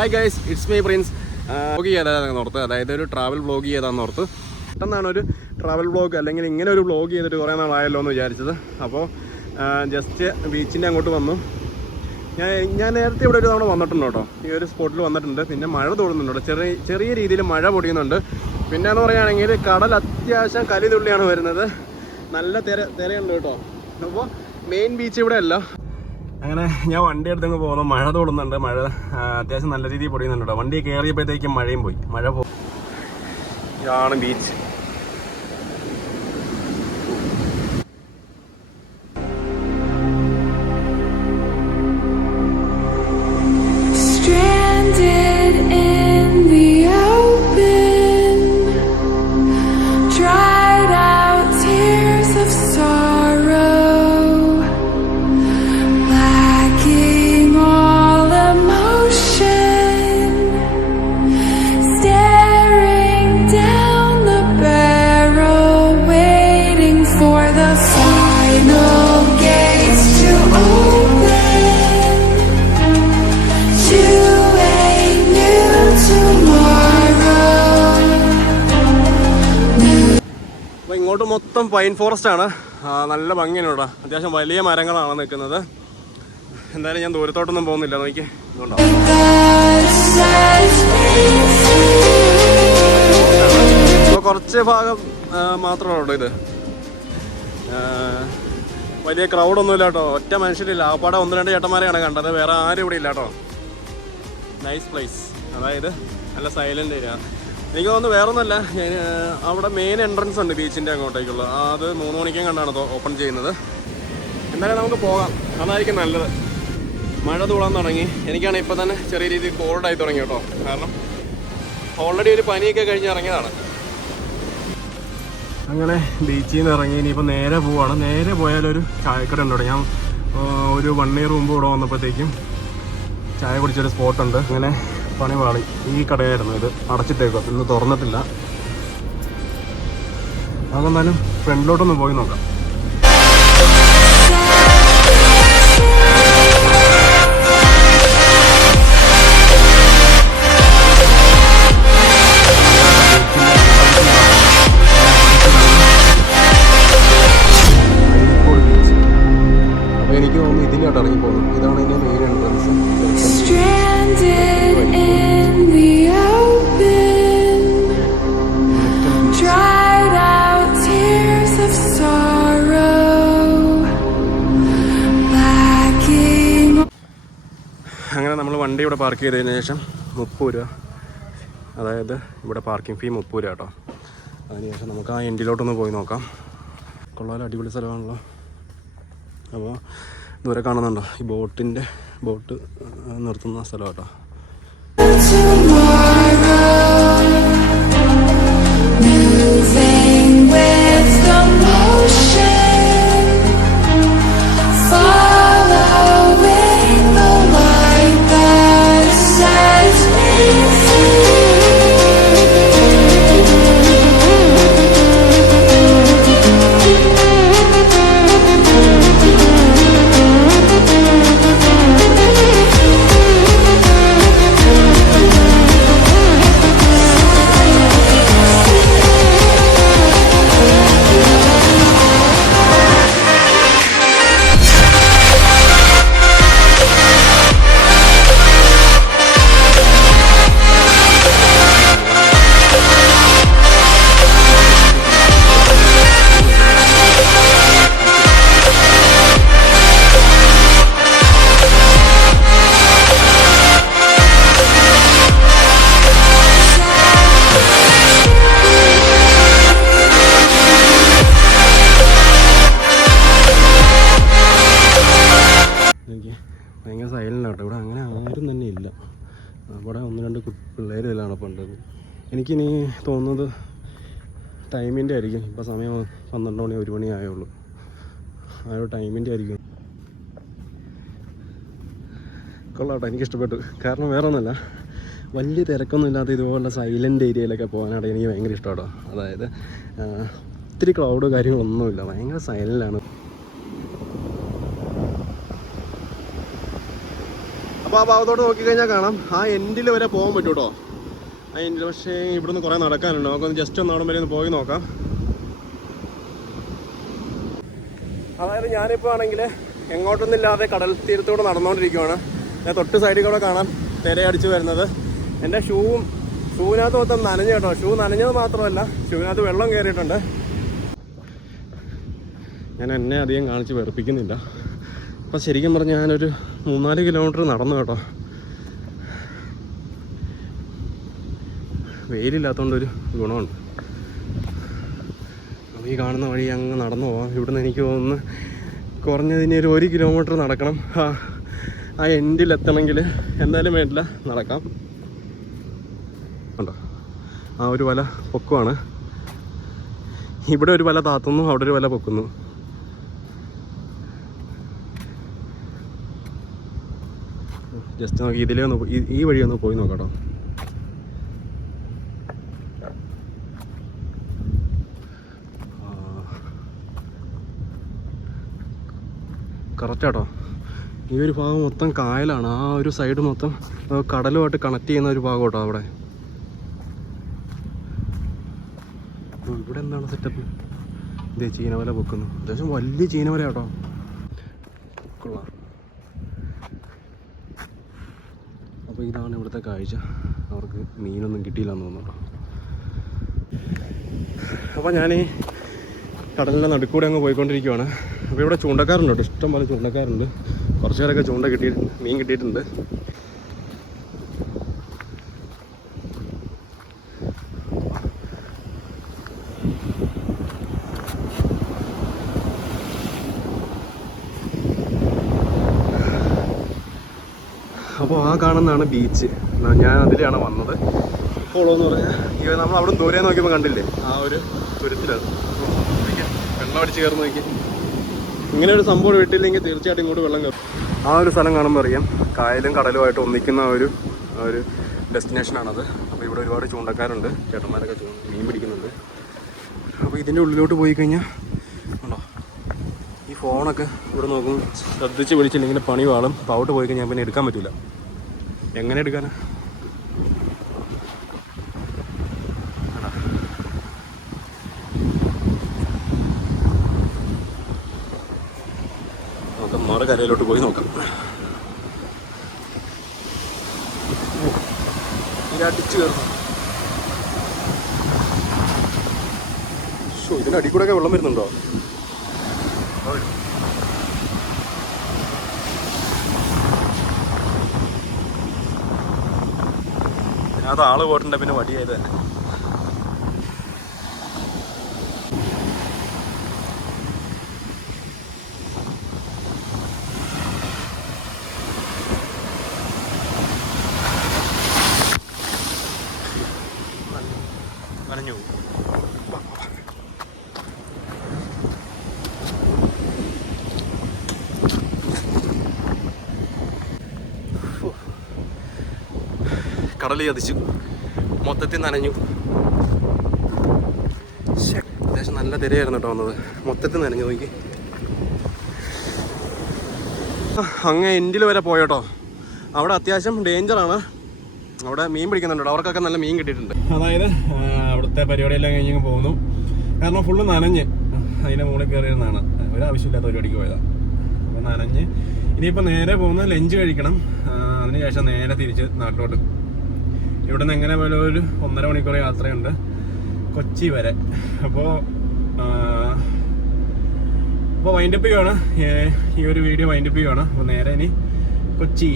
Hi guys, it's my prince. Vlog ചെയ്താന്ന് ഓർത്ത്, അതായത് ഒരു ട്രാവൽ വ്ലോഗ് ചെയ്താന്ന് ഓർത്ത്. പെട്ടെന്നാണ് ഒരു ട്രാവൽ വ്ലോഗ് അല്ലെങ്കിൽ ഇങ്ങനെ ഒരു വ്ലോഗ് ചെയ്തിട്ട് കുറേ നാളായല്ലോ എന്ന് വിചാരിച്ചത്. അപ്പോൾ ജസ്റ്റ് ബീച്ചിൻ്റെ അങ്ങോട്ട് വന്നു. ഞാൻ നേരത്തെ ഇവിടെ ഒരു തവണ വന്നിട്ടുണ്ട് കേട്ടോ, ഈ ഒരു സ്പോട്ടിൽ വന്നിട്ടുണ്ട്. പിന്നെ മഴ തോന്നുന്നുണ്ട്, ചെറിയ രീതിയിൽ മഴ പൊടിയുന്നുണ്ട്. പിന്നെ എന്ന് പറയുകയാണെങ്കിൽ കടൽ അത്യാവശ്യം കലിതുള്ളിയാണ് വരുന്നത്. നല്ല തിരയുണ്ട് കേട്ടോ. അപ്പോൾ മെയിൻ ബീച്ച് ഇവിടെ അല്ല. അങ്ങനെ ഞാൻ വണ്ടി എടുത്തങ്ങ് പോകുന്നു. മഴ തോടുന്നുണ്ട്, മഴ അത്യാവശ്യം നല്ല രീതിയിൽ പൊടിയുന്നുണ്ട് കേട്ടോ. വണ്ടി കയറിയപ്പോഴത്തേക്കും മഴയും പോയി, മഴ പോകും. ഇതാണ് ബീച്ച്. ഇങ്ങോട്ട് മൊത്തം പൈൻ ഫോറസ്റ്റ് ആണ്. നല്ല ഭംഗിയാണ് ഇവിടെ, അത്യാവശ്യം വലിയ മരങ്ങളാണ് നിൽക്കുന്നത്. എന്തായാലും ഞാൻ ദൂരത്തോട്ടൊന്നും പോകുന്നില്ല, നോക്കി ഇപ്പോൾ കുറച്ച് ഭാഗം മാത്രമേ ഉള്ളൂ ഇത്. വലിയ ക്രൗഡൊന്നും ഇല്ല കേട്ടോ, ഒറ്റ മനുഷ്യരില്ല. ആപ്പാടെ 1-2 ചേട്ടന്മാരെയാണ് കണ്ടത്, വേറെ ആരും ഇവിടെ ഇല്ല കേട്ടോ. നൈസ് പ്ലേസ്, അതായത് നല്ല സൈലൻ്റ് ഏരിയ. എനിക്ക് തോന്നുന്നു വേറൊന്നുമല്ല, അവിടെ മെയിൻ എൻട്രൻസ് ഉണ്ട് ബീച്ചിൻ്റെ അങ്ങോട്ടേക്കുള്ള. അത് 3 മണിക്കും കണ്ടാണ് ഓപ്പൺ ചെയ്യുന്നത്. എന്തായാലും നമുക്ക് പോകാം, അതായിരിക്കും നല്ലത്. മഴ തൂളാൻ തുടങ്ങി. എനിക്കാണെങ്കിൽ ഇപ്പോൾ തന്നെ ചെറിയ രീതിയിൽ കോൾഡായി തുടങ്ങി കേട്ടോ. കാരണം ഓൾറെഡി ഒരു പനിയൊക്കെ കഴിഞ്ഞ് ഇറങ്ങിയതാണ്. അങ്ങനെ ബീച്ചിൽ നിന്ന് ഇറങ്ങി ഇനിയിപ്പോൾ നേരെ പോവാണ്. നേരെ പോയാലൊരു ചായക്കട ഉണ്ട്. ഞാൻ ഒരു 1 ഇയർ മുമ്പ് ഇവിടെ വന്നപ്പോഴത്തേക്കും ചായ കുടിച്ചൊരു സ്പോട്ടുണ്ട്. അങ്ങനെ പണി പാളി. ഈ കടയായിരുന്നു, ഇത് അടച്ചിട്ടേക്കും, ഇന്ന് തുറന്നിട്ടില്ല. അതെന്തായാലും ഫ്രണ്ടിലോട്ടൊന്ന് പോയി നോക്കാം. അപ്പോൾ എനിക്ക് തോന്നുന്നു ഇതിലോട്ട് ഇറങ്ങി പോകുന്നു. ഇതാണ് ഇതിൻ്റെ മെയിൻ എൻട്രൻസ്. അങ്ങനെ നമ്മൾ വണ്ടി ഇവിടെ പാർക്ക് ചെയ്തതിന് ശേഷം 30 രൂപ, അതായത് ഇവിടെ പാർക്കിംഗ് ഫീ 30 രൂപ കേട്ടോ. അതിനുശേഷം നമുക്ക് ആ എൻഡിലോട്ടൊന്ന് പോയി നോക്കാം. കൊള്ളാലോ, അടിപൊളി സ്ഥലമാണല്ലോ. അപ്പോൾ ദൂരെ കാണുന്നുണ്ടോ ഈ ബോട്ട് നിർത്തുന്ന സ്ഥലം കേട്ടോ. ഭയങ്കര സൈലൻ്റ് ആട്ടോ ഇവിടെ, അങ്ങനെ ആരും തന്നെ ഇല്ല. അവിടെ 1-2 പിള്ളേർ ഇതിലാണ് പണ്ടത്. എനിക്കിനി തോന്നുന്നത് ടൈമിൻ്റെ ആയിരിക്കും. ഇപ്പോൾ സമയം 12 മണി 1 മണി ആയുള്ളൂ. ആ ഒരു ടൈമിൻ്റെ ആയിരിക്കും. കൊള്ളാട്ടോ, എനിക്കിഷ്ടപ്പെട്ടു. കാരണം വേറെ ഒന്നുമല്ല, വലിയ തിരക്കൊന്നും ഇല്ലാത്ത ഇതുപോലുള്ള സൈലൻ്റ് ഏരിയയിലൊക്കെ പോകാനായിട്ട് എനിക്ക് ഭയങ്കര ഇഷ്ടമാട്ടോ. അതായത് ഒത്തിരി ക്രൗഡ് കാര്യങ്ങളൊന്നുമില്ല, ഭയങ്കര സൈലൻ്റാണ്. അപ്പോൾ ആ ഭാഗത്തോട്ട് നോക്കിക്കഴിഞ്ഞാൽ കാണാം ആ എൻഡിൽ വരെ പോകാൻ പറ്റും കേട്ടോ. ആ എൻഡിൽ പക്ഷേ ഇവിടുന്ന് കുറേ നടക്കാനുണ്ട്. നമുക്കൊന്ന് ജസ്റ്റ് ഒന്ന് അവിടെ വരെ ഒന്ന് പോയി നോക്കാം. അതായത് ഞാനിപ്പോൾ ആണെങ്കിൽ എങ്ങോട്ടൊന്നുമില്ലാതെ കടൽ തീരത്തോടെ നടന്നുകൊണ്ടിരിക്കുകയാണ്. ഞാൻ തൊട്ട് സൈഡിൽ കൂടെ കാണാം തിരയടിച്ച് വരുന്നത്. എൻ്റെ ഷൂവിനകത്ത് മൊത്തം നനഞ്ഞു കേട്ടോ. ഷൂ നനഞ്ഞത് മാത്രമല്ല ഷൂവിനകത്ത് വെള്ളം കയറിയിട്ടുണ്ട്. ഞാൻ എന്നെ അധികം കാണിച്ച് വെറുപ്പിക്കുന്നില്ല. അപ്പോൾ ശരിക്കും പറഞ്ഞാൽ ഞാനൊരു 3-4 കിലോമീറ്റർ നടന്നു കേട്ടോ. വെയിലില്ലാത്തതുകൊണ്ടൊരു ഗുണമുണ്ട്. അപ്പോൾ ഈ കാണുന്ന വഴി അങ്ങ് നടന്നു പോകാം. ഇവിടുന്ന് എനിക്ക് തോന്നുന്നു കുറഞ്ഞതിന് ഒരു 1 കിലോമീറ്റർ നടക്കണം. ആ എൻഡിലെത്തണമെങ്കിൽ എന്തായാലും വേണ്ടില്ല, നടക്കാം. ഉണ്ടോ ആ ഒരു വല പൊക്കുവാണ്. ഇവിടെ ഒരു വല താത്തുന്നു, അവിടെ ഒരു വല പൊക്കുന്നു. ജസ്റ്റ് നോക്കി ഇതിലേ ഒന്ന് ഈ വഴി ഒന്ന് പോയി നോക്കാം കേട്ടോ. കറക്റ്റ് കേട്ടോ. ഈ ഒരു ഭാഗം മൊത്തം കായലാണ്. ആ ഒരു സൈഡ് മൊത്തം കടലുമായിട്ട് കണക്ട് ചെയ്യുന്ന ഒരു ഭാഗം കേട്ടോ അവിടെ. ഇവിടെ എന്താണ് സെറ്റപ്പ്? ഇതേ ചീനവല പൊക്കുന്നു. അത്യാവശ്യം വലിയ ചീനവല കേട്ടോ. കൊള്ളാം. അപ്പോൾ ഇതാണ് ഇവിടുത്തെ കാഴ്ച. അവർക്ക് മീനൊന്നും കിട്ടിയില്ലെന്ന് തോന്നുന്നു കേട്ടോ. അപ്പോൾ ഞാൻ ഈ കടലിൻ്റെ നടുക്കൂടെ അങ്ങ് പോയിക്കൊണ്ടിരിക്കുകയാണ്. അപ്പോൾ ഇവിടെ ചൂണ്ടക്കാരുണ്ട് കേട്ടോ, ഇഷ്ടം പോലെ ചൂണ്ടക്കാരുണ്ട്. കുറച്ച് പേരൊക്കെ ചൂണ്ട മീൻ കിട്ടിയിട്ടുണ്ട്. അപ്പോൾ ആ കാണുന്നതാണ് ബീച്ച്. ഞാൻ അതിലാണ് വന്നത്. ഇപ്പോൾ എന്ന് പറഞ്ഞാൽ നമ്മൾ അവിടെ ദൂരെ നോക്കിയപ്പോൾ കണ്ടില്ലേ ആ ഒരു തുരുത്തിലാണ് വെള്ളം അടിച്ച് കയറുന്ന നോക്കി. ഇങ്ങനെ ഒരു സംഭവം ഇട്ടില്ലെങ്കിൽ തീർച്ചയായിട്ടും ഇങ്ങോട്ട് വെള്ളം കയറും. ആ ഒരു സ്ഥലം കാണുമ്പോൾ അറിയാം കായലും കടലുമായിട്ട് ഒന്നിക്കുന്ന ഒരു ഡെസ്റ്റിനേഷനാണത്. അപ്പോൾ ഇവിടെ ഒരുപാട് ചൂണ്ടക്കാരുണ്ട്, ചേട്ടന്മാരൊക്കെ മീൻ പിടിക്കുന്നുണ്ട്. അപ്പോൾ ഇതിൻ്റെ ഉള്ളിലോട്ട് പോയി കഴിഞ്ഞാൽ ഉണ്ടോ ഈ ഫോണൊക്കെ ഇവിടെ നോക്കും, ശ്രദ്ധിച്ച് വിളിച്ചില്ലെങ്കിൽ പണി വാളും. പാവട്ട് പോയി കഴിഞ്ഞാൽ പിന്നെ എടുക്കാൻ പറ്റില്ല. എങ്ങനെ എടുക്കാനാ? നമുക്ക് മറുകരയിലോട്ട് പോയി നോക്കാം. അടിച്ചു കയറുന്നു. ഇതിനടി കൂടെ ഒക്കെ വെള്ളം വരുന്നുണ്ടോ? ഇതിനകത്ത് ആള് പോയിട്ടുണ്ട്, പിന്നെ വടിയായത് തന്നെ. നനഞ്ഞു. കടൽ ചതിച്ചു, മൊത്തത്തിൽ നനഞ്ഞു. അത്യാവശ്യം നല്ല തിരയായിരുന്നു കേട്ടോ വന്നത്. മൊത്തത്തിൽ നനഞ്ഞു നോക്കി. അങ്ങ് എൻഡിൽ വരെ പോയോട്ടോ. അവിടെ അത്യാവശ്യം ഡേഞ്ചറാണ്. അവിടെ മീൻ പിടിക്കുന്നുണ്ടോ, അവർക്കൊക്കെ നല്ല മീൻ കിട്ടിയിട്ടുണ്ട്. അതായത് അവിടുത്തെ പരിപാടിയെല്ലാം കഴിഞ്ഞ് പോകുന്നു. കാരണം ഫുള്ള് നനഞ്ഞ് അതിൻ്റെ മുകളിൽ കയറിയിരുന്നതാണ്. ഒരാവശ്യമില്ലാത്ത പരിപാടിക്ക് പോയതാണ്. അപ്പോൾ നനഞ്ഞ് ഇനിയിപ്പോൾ നേരെ പോകുന്നത് ലഞ്ച് കഴിക്കണം. അതിനുശേഷം നേരെ തിരിച്ച് നാട്ടിലോട്ട്. ഇവിടെ നിന്ന് എങ്ങനെ പോലെ ഒരു 1.5 മണിക്കൂർ യാത്രയുണ്ട് കൊച്ചി വരെ. അപ്പോൾ വൈൻഡപ്പ് ചെയ്യുവാണ്, ഈ ഒരു വീഡിയോ വൈൻഡപ്പ് ചെയ്യുവാണ്. അപ്പോൾ നേരെ ഇനി കൊച്ചി.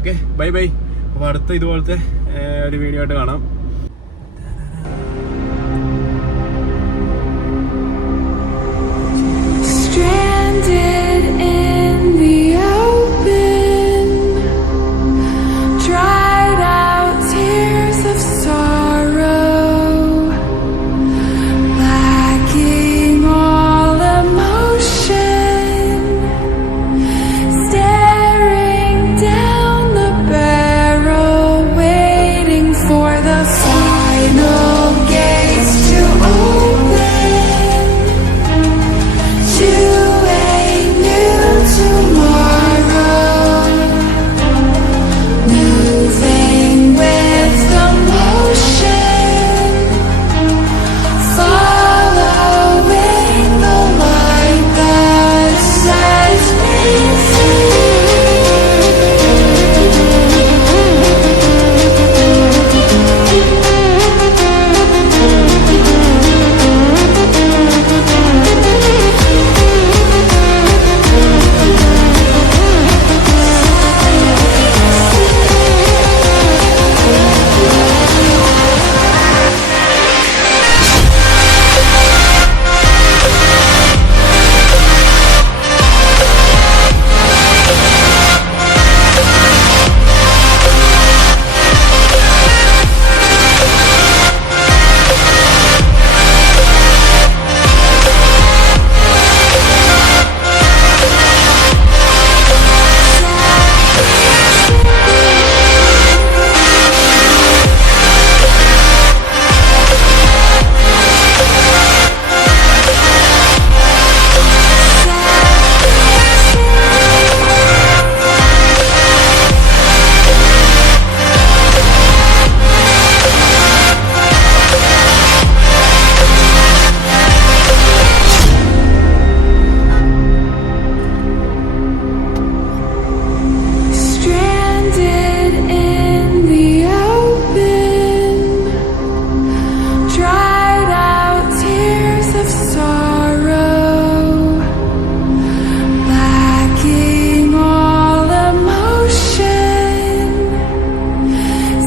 Okay, bye bye. അപ്പോൾ അടുത്ത ഇതുപോലത്തെ ഒരു വീഡിയോ ആയിട്ട് കാണാം. Stranded